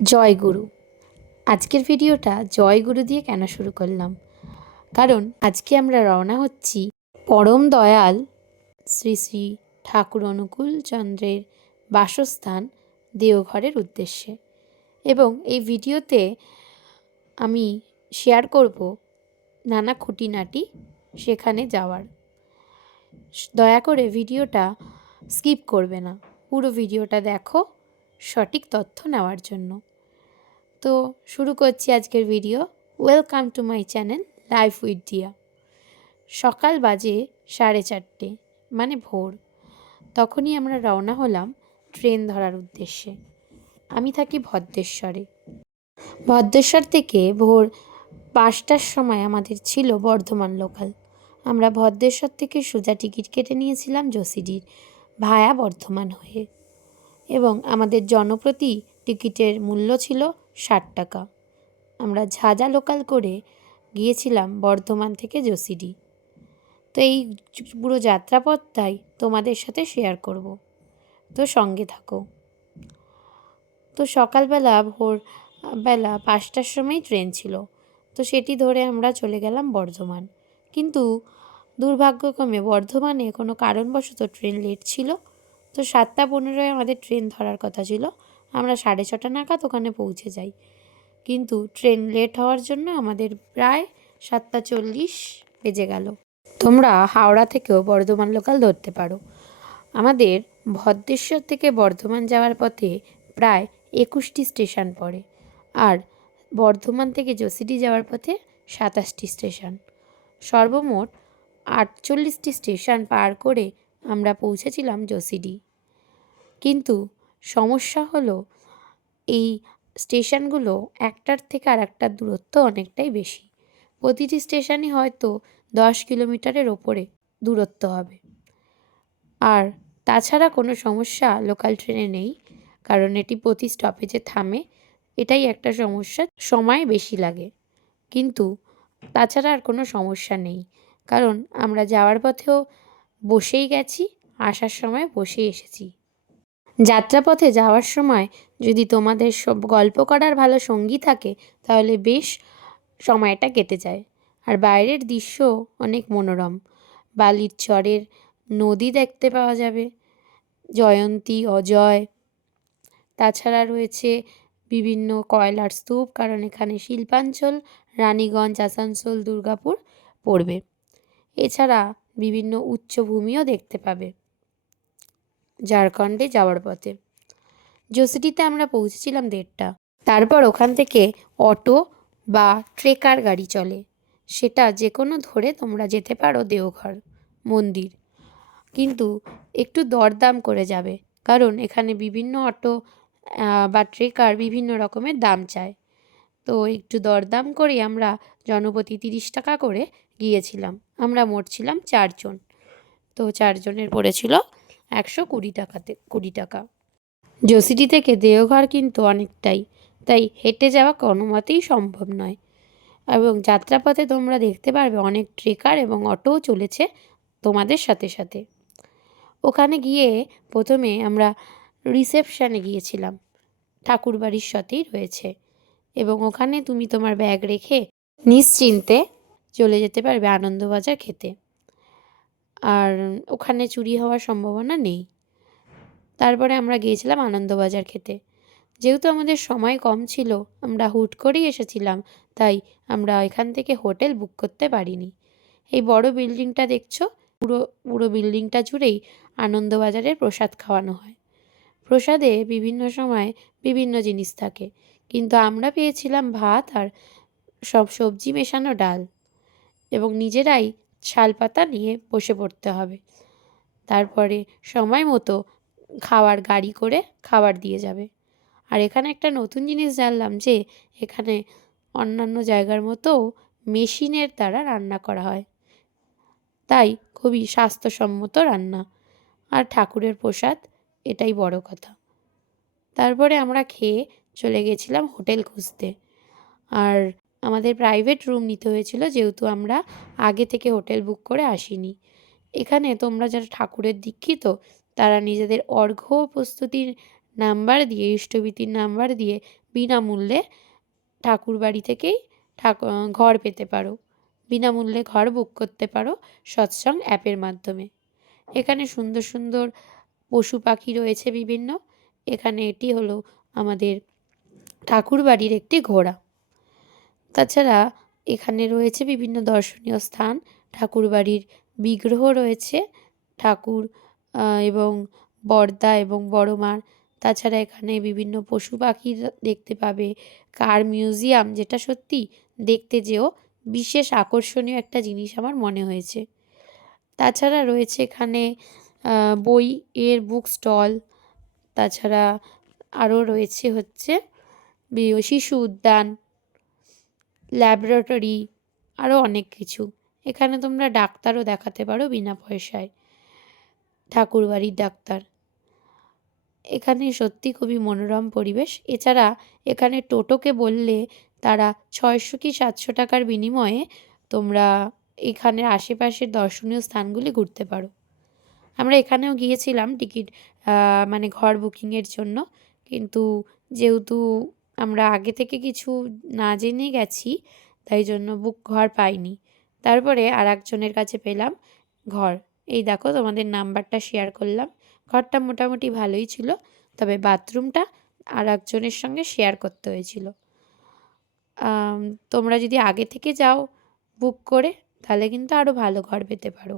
জয়গুরু আজকের ভিডিওটা জয়গুরু দিয়ে কেন শুরু করলাম? কারণ আজকে আমরা রওনা হচ্ছি পরম দয়াল শ্রী শ্রী ঠাকুর অনুকূল চন্দ্রের বাসস্থান দেওঘরের উদ্দেশ্যে। এবং এই ভিডিওতে আমি শেয়ার করব নানা খুঁটিনাটি সেখানে যাওয়ার। দয়া করে ভিডিওটা স্কিপ করবে না। পুরো ভিডিওটা দেখো সঠিক তথ্য নেওয়ার জন্য। তো শুরু করছি আজকের video welcome to my channel life with Diya সকাল বাজে সাড়ে চারটে মানে ভোর। তখনই আমরা রওনা হলাম ট্রেন ধরার উদ্দেশ্যে। আমি থাকি ভদ্রেশ্বরে। ভদ্রেশ্বর থেকে ভোর পাঁচটার সময় আমাদের ছিল বর্ধমান লোকাল আমরা ভদ্রেশ্বর থেকে সোজা টিকিট কেটে নিয়েছিলাম জসিডির, ভায়া বর্ধমান হয়ে। এবং আমাদের জনপ্রতি টিকিটের মূল্য ছিল ষাট টাকা। আমরা ঝাঁঝা লোকাল করে গিয়েছিলাম বর্ধমান থেকে জসিডি। তো এই পুরো যাত্রাপথটাই তোমাদের সাথে শেয়ার করব। তো সঙ্গে থাকো। তো সকালবেলা ভোর, বেলা পাঁচটার সময় ট্রেন ছিল। তো সেটি ধরে আমরা চলে গেলাম বর্ধমান। কিন্তু দুর্ভাগ্যক্রমে বর্ধমানে কোনো কারণবশত ট্রেন লেট ছিল। তো সাতটা পনেরোয় আমাদের ট্রেন ধরার কথা ছিল। আমরা সাড়ে ছটা নাগাদ ওখানে পৌঁছে যাই। কিন্তু ট্রেন লেট হওয়ার জন্য আমাদের প্রায় সাতটা চল্লিশ বেজে গেল। তোমরা হাওড়া থেকেও বর্ধমান লোকাল ধরতে পারো। আমাদের ভদ্রেশ্বর থেকে বর্ধমান যাওয়ার পথে প্রায় একুশটি স্টেশন পড়ে। আর বর্ধমান থেকে জসিডি যাওয়ার পথে সাতাশটি স্টেশন। সর্বমোট আটচল্লিশটি স্টেশন পার করে আমরা পৌঁছেছিলাম জসিডি। কিন্তু সমস্যা হলো, এই স্টেশনগুলো একটার থেকে আর একটার দূরত্ব অনেকটাই বেশি। প্রতিটি স্টেশনই হয়তো দশ কিলোমিটারের ওপরে দূরত্ব হবে। আর তাছাড়া কোনো সমস্যা লোকাল ট্রেনে নেই, কারণ এটি প্রতি স্টপেজে থামে। এটাই একটা সমস্যা, সময় বেশি লাগে। কিন্তু তাছাড়া আর কোনো সমস্যা নেই, কারণ আমরা যাওয়ার পথেও বসেই গেছি, আসার সময় বসেই এসেছি। যাত্রাপথে যাওয়ার সময় যদি তোমাদের সব গল্প করার ভালো সঙ্গী থাকে, তাহলে বেশ সময়টা কেটে যায়। আর বাইরের দৃশ্য অনেক মনোরম। বালির চরের নদী দেখতে পাওয়া যাবে, জয়ন্তী, অজয়। তাছাড়া রয়েছে বিভিন্ন কয়লার স্তূপ, কারণ এখানে শিল্পাঞ্চল, রানীগঞ্জ, আসানসোল, দুর্গাপুর পড়বে। এছাড়া বিভিন্ন উচ্চভূমিও দেখতে পাবে। ঝাড়খণ্ডে যাওয়ার পথে। জোসিটিতে আমরা পৌঁছেছিলাম দেড়টা। তারপর ওখান থেকে অটো বা ট্রেকার গাড়ি চলে। সেটা যে কোনো ধরে তোমরা যেতে পারো দেওঘর, মন্দির। কিন্তু একটু দরদাম করে যাবে। কারণ এখানে বিভিন্ন অটো বা ট্রেকার বিভিন্ন রকমের দাম চায়। তো একটু দরদাম করে আমরা জনপ্রতি তিরিশ টাকা করে গিয়েছিলাম। আমরা মোট ছিলাম চারজন। তো চারজনের পড়েছিল একশো কুড়ি টাকাতে, কুড়ি টাকা। জসিডি থেকে দেওঘর কিন্তু অনেকটাই, তাই হেঁটে যাওয়া কোনো মতেই সম্ভব নয়। এবং যাত্রাপথে তোমরা দেখতে পারবে অনেক ট্রেকার এবং অটোও চলেছে তোমাদের সাথে সাথে। ওখানে গিয়ে প্রথমে আমরা রিসেপশানে গিয়েছিলাম। ঠাকুরবাড়ির সাথেই রয়েছে। এবং ওখানে তুমি তোমার ব্যাগ রেখে নিশ্চিন্তে চলে যেতে পারবে আনন্দবাজার খেতে। আর ওখানে চুরি হওয়ার সম্ভাবনা নেই। তারপরে আমরা গিয়েছিলাম আনন্দবাজার খেতে। যেহেতু আমাদের সময় কম ছিল, আমরা হুট করেই এসেছিলাম, তাই আমরা এখান থেকে হোটেল বুক করতে পারিনি। এই বড় বিল্ডিংটা দেখছ? পুরো পুরো বিল্ডিংটা জুড়েই আনন্দবাজারের প্রসাদ খাওয়ানো হয়। প্রসাদে বিভিন্ন সময় বিভিন্ন জিনিস থাকে। কিন্তু আমরা পেয়েছিলাম ভাত আর সব সবজি মেশানো ডাল। এবং নিজেরাই শালপাতা নিয়ে বসে পড়তে হবে। তারপরে সময় মতো খাওয়ার গাড়ি করে খাবার দিয়ে যাবে। আর এখানে একটা নতুন জিনিস জানলাম যে, এখানে অন্যান্য জায়গার মতো মেশিনের দ্বারা রান্না করা হয়। তাই খুবই স্বাস্থ্যসম্মত রান্না। আর ঠাকুরের প্রসাদ, এটাই বড় কথা। তারপরে আমরা খেয়ে চলে গেছিলাম হোটেল খুঁজতে। আর আমাদের প্রাইভেট রুম নিতে হয়েছিল, যেহেতু আমরা আগে থেকে হোটেল বুক করে আসিনি। এখানে তোমরা যারা ঠাকুরের দীক্ষিত, তারা নিজেদের অর্ঘ্য প্রস্তুতির নাম্বার দিয়ে ইষ্টভীতির নাম্বার দিয়ে বিনামূল্যে ঠাকুর বাড়ি থেকেই ঘর পেতে পারো। বিনামূল্যে ঘর বুক করতে পারো সৎসং অ্যাপের মাধ্যমে। এখানে সুন্দর সুন্দর পশু পাখি রয়েছে বিভিন্ন। এখানে এটি হলো আমাদের ঠাকুর বাড়ির একটি ঘোড়া। তাছাড়া এখানে রয়েছে বিভিন্ন দর্শনীয় স্থান। ঠাকুর বাড়ির বিগ্রহ রয়েছে, ঠাকুর এবং বর্দা এবং বড় মার তাছাড়া এখানে বিভিন্ন পশু পাখি দেখতে পাবে। কার মিউজিয়াম যেটা সত্যি দেখতে যেও বিশেষ আকর্ষণীয় একটা জিনিস আমার মনে হয়েছে। তাছাড়া রয়েছে এখানে বই এর বুক স্টল। তাছাড়া আরও রয়েছে হচ্ছে শিশু উদ্যান। ল্যাবরেটরি আরও অনেক কিছু। এখানে তোমরা ডাক্তারও দেখাতে পারো বিনা পয়সায়। ঠাকুরবাড়ির ডাক্তার। এখানে সত্যি খুবই মনোরম পরিবেশ। এছাড়া এখানে টোটোকে বললে তারা ছয়শো কি সাতশো টাকার বিনিময়ে তোমরা এখানের আশেপাশের দর্শনীয় স্থানগুলি ঘুরতে পারো। আমরা এখানেও গিয়েছিলাম টিকিট মানে ঘর বুকিংয়ের জন্য। কিন্তু যেহেতু আমরা আগে থেকে কিছু না জেনে গেছি, তাই জন্য বুক ঘর পাইনি। তারপরে আর একজনের কাছে পেলাম, ঘর, এই দেখো তোমাদের নাম্বারটা শেয়ার করলাম। ঘরটা মোটামুটি ভালোই ছিল, তবে বাথরুমটা আর একজনের সঙ্গে শেয়ার করতে হয়েছিল। তোমরা যদি আগে থেকে যাও বুক করে, তাহলে কিন্তু আরও ভালো ঘর পেতে পারো।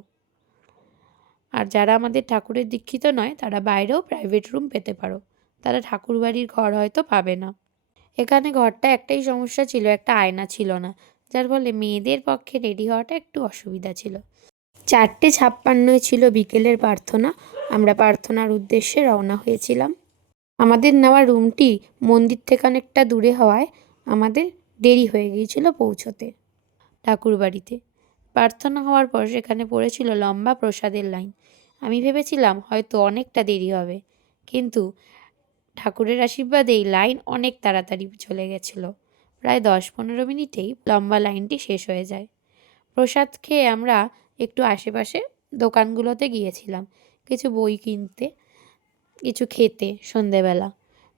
আর যারা আমাদের ঠাকুরের দীক্ষিত নয়, তারা বাইরেও প্রাইভেট রুম পেতে পারো। তারা ঠাকুর বাড়ির ঘর হয়তো পাবে না। এখানে ঘরটা একটাই সমস্যা ছিল, একটা আয়না ছিল না। যার ফলে মেয়েদের পক্ষে রেডি হওয়াটা একটু অসুবিধা ছিল। চারটে ছাপ্পান্নয় ছিল বিকেলের প্রার্থনা। আমরা প্রার্থনার উদ্দেশ্যে রওনা হয়েছিলাম। আমাদের নেওয়া রুমটি মন্দির থেকে অনেকটা দূরে হওয়ায় আমাদের দেরি হয়ে গিয়েছিল পৌঁছতে ঠাকুর বাড়িতে প্রার্থনা হওয়ার পর সেখানে পড়েছিল লম্বা প্রসাদের লাইন। আমি ভেবেছিলাম হয়তো অনেকটা দেরি হবে। কিন্তু ঠাকুরের আশীর্বাদে এই লাইন অনেক তাড়াতাড়ি চলে গেছিল। প্রায় দশ পনেরো মিনিটেই লম্বা লাইনটি শেষ হয়ে যায়। প্রসাদ খেয়ে আমরা একটু আশেপাশে দোকানগুলোতে গিয়েছিলাম। কিছু বই কিনতে, কিছু খেতে সন্ধেবেলা।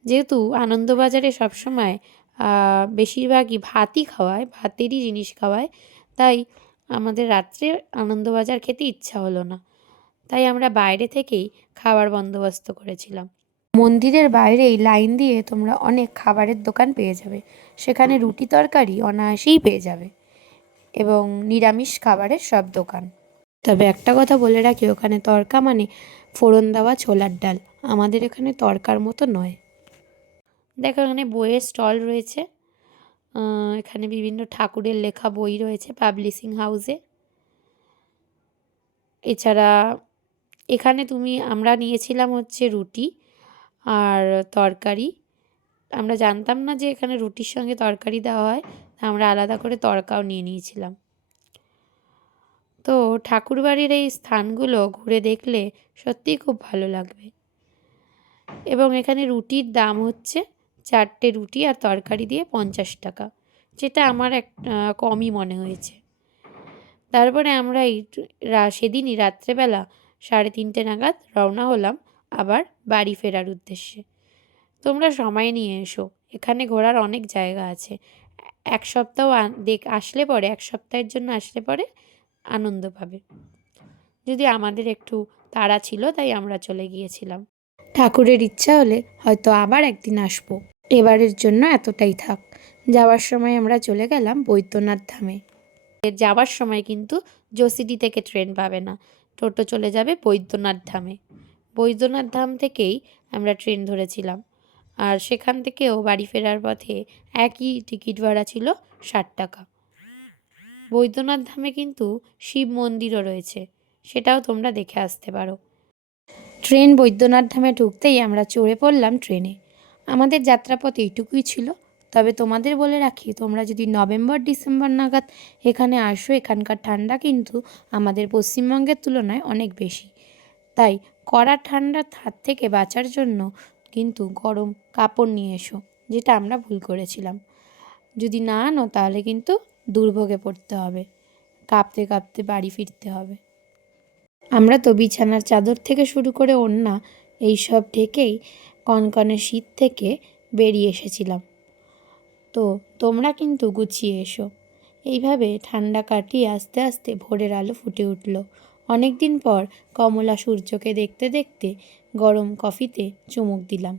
যেহেতু আনন্দবাজারে সবসময় বেশিরভাগই ভাতই খাওয়ায়, ভাতেরই জিনিস খাওয়ায়, তাই আমাদের রাত্রে আনন্দবাজার খেতে ইচ্ছা হলো না। তাই আমরা বাইরে থেকেই খাবার বন্দোবস্ত করেছিলাম। মন্দিরের বাইরেই লাইন দিয়ে তোমরা অনেক খাবারের দোকান পেয়ে যাবে। সেখানে রুটি তরকারি অনায়াসেই পেয়ে যাবে এবং নিরামিষ খাবারের সব দোকান। তবে একটা কথা বলে রাখি, ওখানে তরকা মানে ফোড়ন দেওয়া ছোলার ডাল। আমাদের এখানে তরকার মতো নয়। দেখো, এখানে বইয়ের স্টল রয়েছে। এখানে বিভিন্ন ঠাকুরের লেখা বই রয়েছে পাবলিশিং হাউসে। এছাড়া এখানে তুমি, আমরা নিয়েছিলাম হচ্ছে রুটি। আর তরকারি। আমরা জানতাম না যে এখানে রুটির সঙ্গে তরকারি দেওয়া হয়, তা আমরা আলাদা করে তরকাও নিয়ে নিয়েছিলাম। তো ঠাকুরবাড়ির এই স্থানগুলো ঘুরে দেখলে সত্যিই খুব ভালো লাগবে। এবং এখানে রুটির দাম হচ্ছে চারটে রুটি আর তরকারি দিয়ে পঞ্চাশ টাকা, যেটা আমার এক কমই মনে হয়েছে। তারপরে আমরা এই সেদিনই রাত্রেবেলা সাড়ে তিনটে নাগাদ রওনা হলাম আবার বাড়ি ফেরার উদ্দেশ্যে। তোমরা সময় নিয়ে এসো, এখানে ঘোরার অনেক জায়গা আছে। এক সপ্তাহ দেখ, আসলে পরে, এক সপ্তাহের জন্য আসলে পরে আনন্দ পাবে। যদি আমাদের একটু তাড়া ছিল, তাই আমরা চলে গিয়েছিলাম। ঠাকুরের ইচ্ছা হলে হয়তো আবার একদিন আসব। এবারের জন্য এতটাই থাক। যাওয়ার সময় আমরা চলে গেলাম বৈদ্যনাথ ধামে। যাওয়ার সময় কিন্তু জোসিডি থেকে ট্রেন পাবে না। টোটো চলে যাবে বৈদ্যনাথ ধামে। বৈদ্যনাথ ধাম থেকেই আমরা ট্রেন ধরেছিলাম। আর সেখান থেকেও বাড়ি ফেরার পথে একই টিকিট ভাড়া ছিল ষাট টাকা। বৈদ্যনাথ ধামে কিন্তু শিব মন্দিরও রয়েছে, সেটাও তোমরা দেখে আসতে পারো। ট্রেন বৈদ্যনাথ ধামে ঢুকতেই আমরা চড়ে পড়লাম ট্রেনে। আমাদের যাত্রাপথ এইটুকুই ছিল। তবে তোমাদের বলে রাখি, তোমরা যদি নভেম্বর, ডিসেম্বর নাগাদ এখানে আসো, এখানকার ঠান্ডা কিন্তু আমাদের পশ্চিমবঙ্গের তুলনায় অনেক বেশি। তাই কড়া ঠান্ডার হাত থেকে বাঁচার জন্য কিন্তু গরম কাপড় নিয়ে এসো, যেটা আমরা ভুল করেছিলাম। যদি না আনো, তাহলে কিন্তু দুর্ভোগে পড়তে হবে। কাঁপতে কাঁপতে বাড়ি ফিরতে হবে। আমরা তো বিছানার চাদর থেকে শুরু করে ওড়না, এইসব ঢেকেই কনকনে শীত থেকে বেরিয়ে এসেছিলাম। তো তোমরা কিন্তু গুছিয়ে এসো। এইভাবে ঠান্ডা কাটিয়ে আস্তে আস্তে ভোরের আলো ফুটে উঠল। অনেক দিন পর কমলা সূর্যকে দেখতে দেখতে গরম কফিতে চুমুক দিলাম।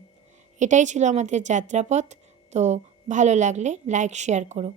এটাই ছিল আমাদের যাত্রাপথ। তো ভালো লাগলে লাইক শেয়ার করো।